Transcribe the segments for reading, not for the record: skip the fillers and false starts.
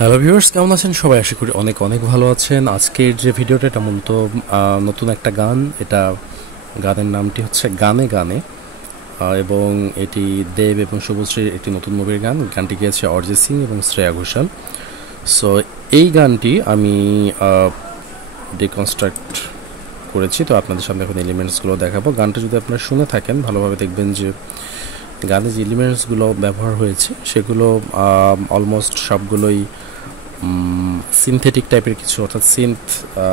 Hello viewers, কেমন আছেন সবাই? আশা করি অনেক অনেক ভালো আছেন। আজকের যে ভিডিওটা, এটা মূলত নতুন একটা গান। এটা গানের নামটি হচ্ছে গানে গানে, এবং এটি দেব এবং শুভশ্রীর একটি নতুন মুভির গান। গানটি গেয়েছে অরিজিৎ সিং এবং শ্রেয়া ঘোষাল। সো এই গানটি আমি ডিকনস্ট্রাক্ট করেছি, তো আপনাদের সামনে এখন এলিমেন্টসগুলো দেখাবো। গানটা যদি আপনারা শুনে থাকেন ভালোভাবে, দেখবেন যে গানে যে এলিমেন্টসগুলো ব্যবহার হয়েছে সেগুলো অলমোস্ট সবগুলোই সিনথেটিক টাইপের কিছু, অর্থাৎ সিনথ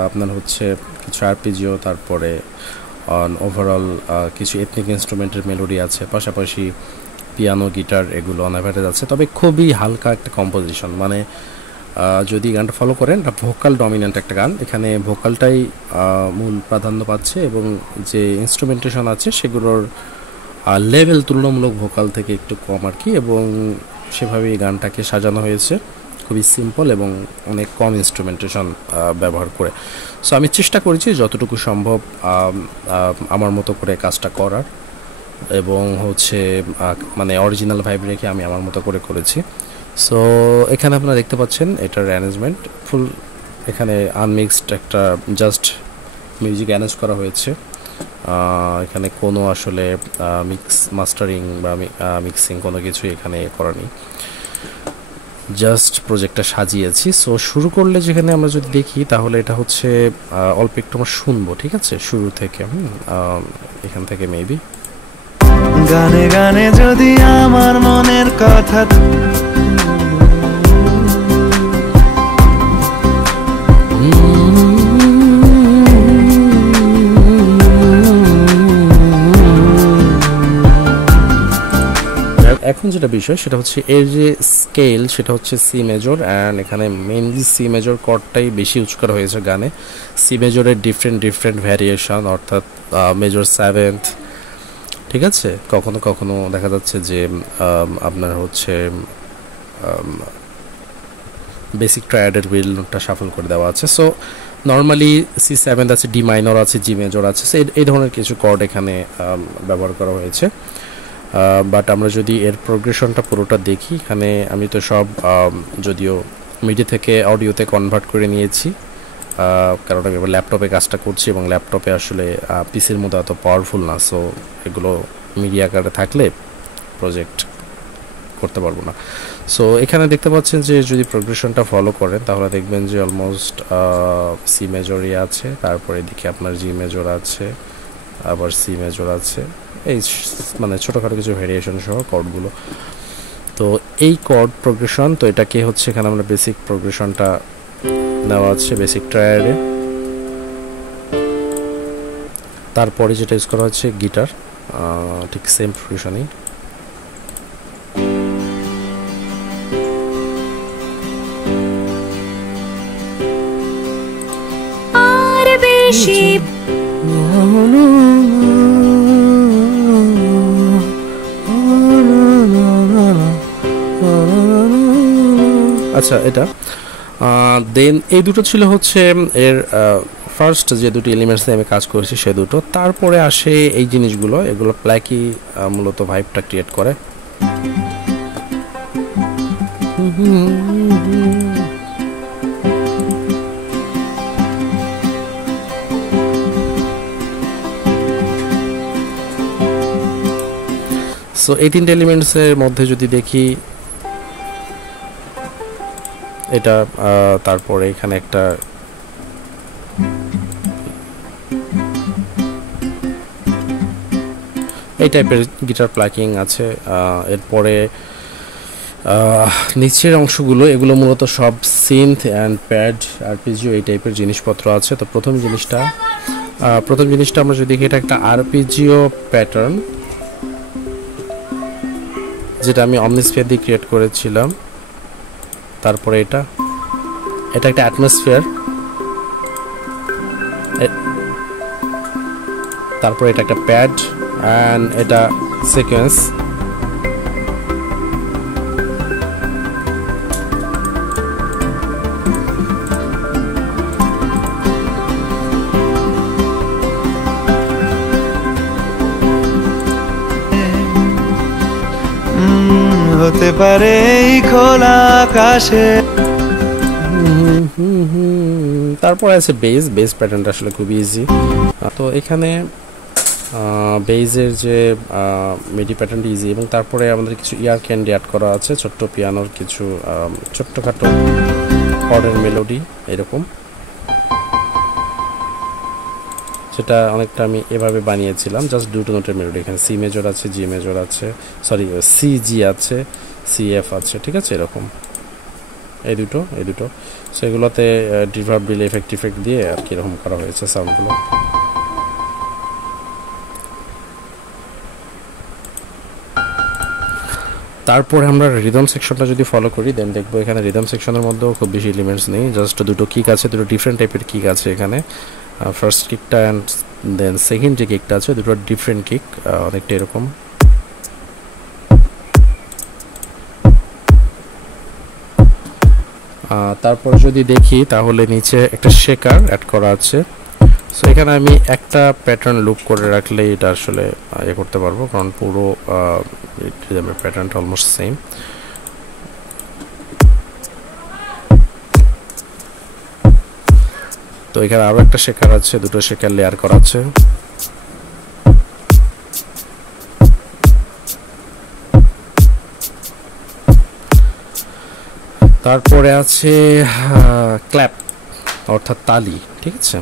আপনার হচ্ছে কিছু আরপিজিও, তারপরে ওভারঅল কিছু এথনিক ইনস্ট্রুমেন্টের মেলোডি আছে, পাশাপাশি পিয়ানো, গিটার, এগুলো অন অ্যাভারেজ আছে। তবে খুবই হালকা একটা কম্পোজিশন, মানে যদি গানটা ফলো করেন, এটা ভোকাল ডমিনেন্ট একটা গান। এখানে ভোকালটাই মূল প্রাধান্য পাচ্ছে, এবং যে ইনস্ট্রুমেন্টেশন আছে সেগুলোর লেভেল তুলনামূলক ভোকাল থেকে একটু কম আর কি, এবং সেভাবেই গানটাকে সাজানো হয়েছে, খুবই সিম্পল এবং অনেক কম ইনস্ট্রুমেন্টেশন ব্যবহার করে। সো আমি চেষ্টা করেছি যতটুকু সম্ভব আমার মতো করে কাজটা করার, এবং হচ্ছে মানে অরিজিনাল ভাইব রেখে আমি আমার মতো করে করেছি। সো এখানে আপনারা দেখতে পাচ্ছেন এটার অ্যারেঞ্জমেন্ট ফুল, এখানে আনমিক্সড একটা জাস্ট মিউজিক অ্যারেঞ্জ করা হয়েছে। এখানে কোনো আসলে মিক্স মাস্টারিং বা মিক্সিং কোনো কিছু এখানে করা নেই, জাস্ট প্রজেক্টটা সাজিয়েছি। সো শুরু করলে যেখানে আমরা যদি দেখি, তাহলে এটা হচ্ছে অল্প একটু আমরা শুনবো, ঠিক আছে, শুরু থেকে। এখান থেকে মেবি গানে গানে যদি আমার মনের কথা এখন যেটা বিষয় সেটা হচ্ছে এর যে স্কেল, সেটা হচ্ছে সি মেজর, অ্যান্ড এখানে মেইনলি সি মেজর কর্ডটাই বেশি ইউজ করা হয়েছে গানে। সি মেজরের ডিফারেন্ট ভ্যারিয়েশন, অর্থাৎ মেজর সেভেন্থ, ঠিক আছে। কখনো কখনো দেখা যাচ্ছে যে আপনার হচ্ছে বেসিক ট্রায়াডের হুইল নোটটা শাফল করে দেওয়া আছে। সো নর্মালি সি সেভেন্থ আছে, ডি মাইনর আছে, জি মেজর আছে, সো এই ধরনের কিছু কর্ড এখানে ব্যবহার করা হয়েছে। বাট আমরা যদি এর প্রোগ্রেশনটা পুরোটা দেখি, এখানে আমি তো সব যদিও মিডি থেকে অডিওতে কনভার্ট করে নিয়েছি, কারণ আমি ল্যাপটপে কাজটা করছি, এবং ল্যাপটপে আসলে পিসির মতো এত পাওয়ারফুল না। সো এগুলো মিডিয়া আকারে থাকলে প্রজেক্ট করতে পারবো না। সো এখানে দেখতে পাচ্ছেন যে যদি প্রোগ্রেশনটা ফলো করেন, তাহলে দেখবেন যে অলমোস্ট সি মেজরই আছে, তারপরে এদিকে আপনার জি মেজর আছে, আবার সি মেজর আছে, এই মানে ছোটোখাটো কিছু ভেরিয়েশন সহ কর্ডগুলো। তো এই কর্ড প্রোগ্রেশন, তো এটাকে হচ্ছে এখানে আমরা বেসিক প্রোগ্রেশনটা নেওয়া আছে বেসিক ট্রায়াডে। তারপরে যেটা ইউজ করা হচ্ছে গিটার, ঠিক সেম প্রোগ্রেশনই। আর বেশি আচ্ছা, এটা দেন এই দুটো ছিল হচ্ছে এর ফার্স্ট যে দুটি এলিমেন্টস নিয়ে আমি কাজ করেছি সে দুটো। তারপরে আসে এই জিনিসগুলো, এগুলো প্ল্যাকি মূলত ভাইবটা ক্রিয়েট করে। সো এই তিনটে এলিমেন্টসের মধ্যে যদি দেখি, এটা তারপরে এখানে একটা এই টাইপের গিটার প্লাকিং আছে। এরপরে নিচের অংশগুলো, এগুলো মূলত সব সিনথ অ্যান্ড প্যাড, আরপিজিও, এই টাইপের জিনিসপত্র আছে। তো প্রথম জিনিসটা আমরা যদি দেখি, এটা একটা আরপিজিও প্যাটার্ন, যেটা আমি অমনিস্ফিয়ার দিয়ে ক্রিয়েট করেছিলাম। তারপরে এটা একটা অ্যাটমসফিয়ার, তারপরে এটা একটা প্যাড, অ্যান্ড এটা সিকোয়েন্স। হতে পারে এই খোলা আকাশে তারপরে আছে বেস প্যাটার্নটা আসলে খুব ইজি। তো এখানে বেজের যে মিডি প্যাটার্নটি ইজি, এবং তারপরে আমাদের কিছু ইয়ার ক্যান্ডি অ্যাড করা আছে, ছোট্ট পিয়ানোর কিছু ছোট্টখাটো কর্ডের মেলোডি এরকম, সেটা অনেকটা আমি এভাবে বানিয়েছিলাম, জাস্ট দুটো নোটের মেলোডি। এখানে সি মেজর আছে, জি মেজর আছে, সরি সি জি আছে, সি এফ আছে, ঠিক আছে, এরকম এই দুটো সেগুলোতে রিভার্ব দিলে ইফেক্ট দিয়ে আর কি এরকম করা হয়েছে সাউন্ডগুলো। তারপরে আমরা রিদম সেকশনটা যদি ফলো করি দেন দেখবো এখানে রিদম সেকশনের মধ্যেও খুব বেশি এলিমেন্টস নেই, জাস্ট দুটো কিক আছে, দুটো ডিফারেন্ট টাইপের কিক আছে এখানে। ফার্স্ট কিকটা অ্যান্ড দেন সেকেন্ড যে কিকটা আছে দুটো ডিফারেন্ট কিক, অনেকটা এরকম। তারপর যদি দেখি তাহলে নিচে একটা শেকার অ্যাড করা আছে। সো এখানে আমি একটা প্যাটার্ন লুপ করে রাখলে এটা আসলে করতে পারবো, কারণ পুরো প্যাটার্নটা অলমোস্ট সেম। তো এখানে আরো একটা শেকার আছে, দুটো শেকার লেয়ার করা আছে। তারপরে আছে ক্ল্যাপ অর্থাৎ তালি, ঠিক আছে।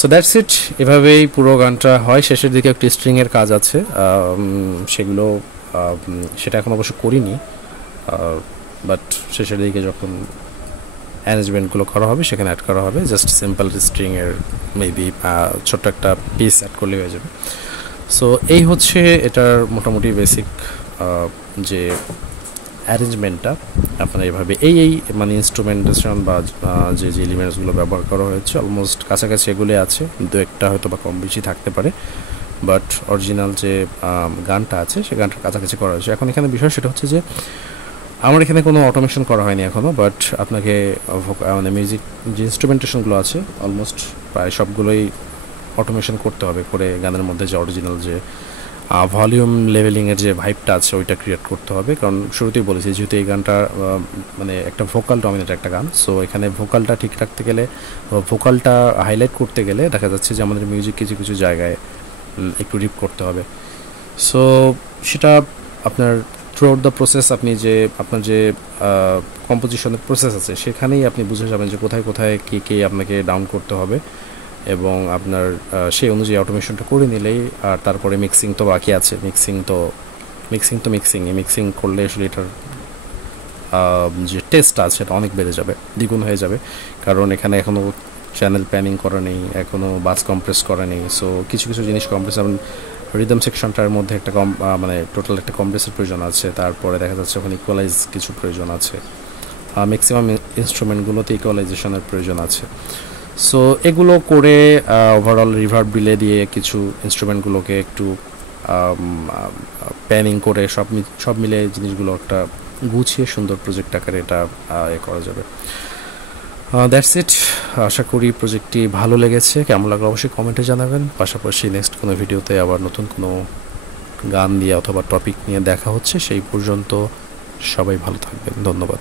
সো দ্যাটস ইট, এভাবেই পুরো গানটা হয়। শেষের দিকে একটি স্ট্রিংয়ের কাজ আছে, সেটা এখন অবশ্য করিনি, বাট শেষের দিকে যখন অ্যারেঞ্জমেন্টগুলো করা হবে সেখানে অ্যাড করা হবে। জাস্ট সিম্পল স্ট্রিংয়ের মেবি ছোট্ট একটা পিস অ্যাড করলে হয়ে যাবে। সো এই হচ্ছে এটার মোটামুটি বেসিক যে অ্যারেঞ্জমেন্টটা। আপনারা এভাবে এই মানে ইনস্ট্রুমেন্টেশন বা যে এলিমেন্টসগুলো ব্যবহার করা হয়েছে অলমোস্ট কাছাকাছি এগুলি আছে, দু একটা হয়তো বা কম বেশি থাকতে পারে, বাট অরিজিনাল যে গানটা আছে সে গানটার কাছাকাছি করা হয়েছে। এখন এখানে বিষয় সেটা হচ্ছে যে আমার এখানে কোনো অটোমেশন করা হয়নি এখনও, বাট আপনাকে মানে মিউজিক যে ইনস্ট্রুমেন্টেশনগুলো আছে অলমোস্ট প্রায় সবগুলোই অটোমেশন করতে হবে, করে গানের মধ্যে যে অরিজিনাল যে ভলিউম লেভেলিংয়ের যে ভাইবটা আছে ওইটা ক্রিয়েট করতে হবে। কারণ শুরুতেই বলেছি যেহেতু এই গানটা মানে একটা ভোকাল ডমিনেট একটা গান, সো এখানে ভোকালটা ঠিক রাখতে গেলে, ভোকালটা হাইলাইট করতে গেলে দেখা যাচ্ছে যে আমাদের মিউজিক কিছু কিছু জায়গায় একটু রিপ করতে হবে। সো সেটা আপনার থ্রু আউট দ্য প্রসেস, আপনি যে আপনার যে কম্পোজিশনের প্রসেস আছে সেখানেই আপনি বুঝে যাবেন যে কোথায় কোথায় কী কী আপনাকে ডাউন করতে হবে, এবং আপনার সেই অনুযায়ী অটোমেশনটা করে নিলেই। আর তারপরে মিক্সিং তো বাকি আছে, মিক্সিং করলে আসলে এটার যে টেস্টটা আছে সেটা অনেক বেড়ে যাবে, দ্বিগুণ হয়ে যাবে। কারণ এখানে এখনও চ্যানেল প্যানিং করা নেই, এখনও বাস কম্প্রেস করা নেই। সো কিছু কিছু জিনিস কম্প্রেস, রিদম সেকশনটার মধ্যে একটা মানে টোটাল একটা কম্প্রেসের প্রয়োজন আছে। তারপরে দেখা যাচ্ছে ওখানে ইকুয়ালাইজ কিছু প্রয়োজন আছে, ম্যাক্সিমাম ইনস্ট্রুমেন্টগুলোতে ইকুয়ালাইজেশনের প্রয়োজন আছে। সো এগুলো করে ওভারঅল রিভার্ব ডিলে দিয়ে কিছু ইনস্ট্রুমেন্টগুলোকে একটু প্যানিং করে সব মিলে জিনিসগুলো একটা গুছিয়ে সুন্দর প্রজেক্ট আকারে এটা করা যাবে। দ্যাটস ইট, আশা করি প্রজেক্টটি ভালো লেগেছে। কেমন লাগলো অবশ্যই কমেন্টে জানাবেন। পাশাপাশি নেক্সট কোনো ভিডিওতে আবার নতুন কোনো গান দিয়ে অথবা টপিক নিয়ে দেখা হচ্ছে। সেই পর্যন্ত সবাই ভালো থাকবেন, ধন্যবাদ।